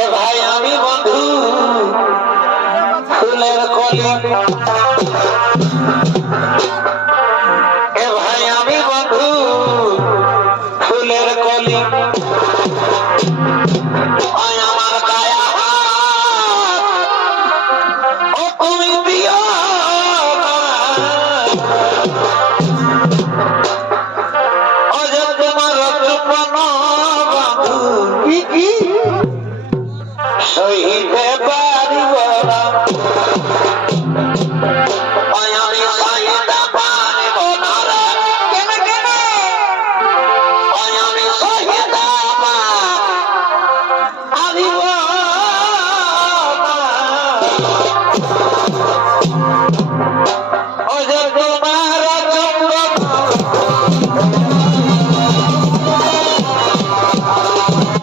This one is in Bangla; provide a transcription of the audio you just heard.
এ ভাই আমি বন্ধু ফুলের কলি, এ ভাই আমি বন্ধু ফুলের কলি, আমার গায়া ও তুমি দিও তোমার বন্ধু শহীদ